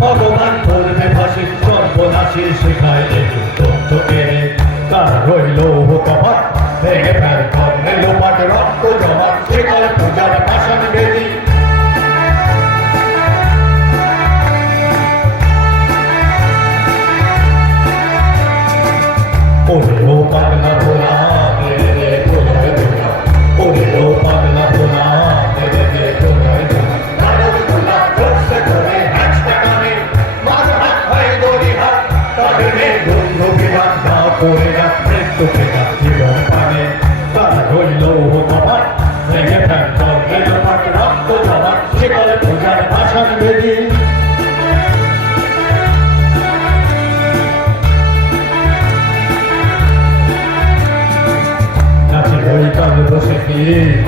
ভগবান করবে ফাঁসি সর্বনাশী শেখায় তথ্য কেড়ে তার রইল কপাট ভেঙে ফেল করলে লোপাট রক্ত জমা শিকল পূজার পাষাণ বেদি ওরে ও পাগলা ভোলা রে প্রলয় ভোলা ওরে ও পাগলা ভোলা রে প্রলয় ভোলা নারদ ভোলা জোরসে ধরে করে রাখ মৃত্যুকে রাখ জীবন পানে তারা রইল কপাট ভেঙে ফেল করলে লোপাট রক্ত জমা শিকল পূজার পাষাণ বেদি কাল বসে কি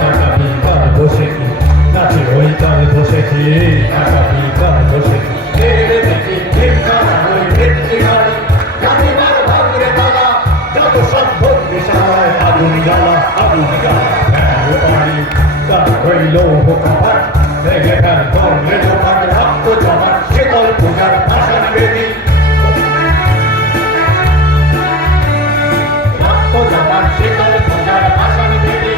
আগামী কাল বসে কি নাচে ওই কাল বসে কি আগামী কাল বসে কি দেখি ওই ভেট্টি গাড়ি গাড়িবার ভাঙরে তালা যত সম্ভব বিষয় আগুন জ্বালা পানি তার রইল কপাট ভেঙে ফেল করলে লোপাট রক্ত জমা শিকল পূজার পাষাণ বেদি রক্ত জমা শিকল পূজার পাষাণ বেদি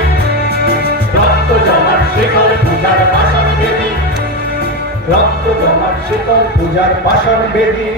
রক্ত জমার শিকল পূজার পাষাণ বেদি রক্ত জমার শিকল পূজার পাষাণ বেদি।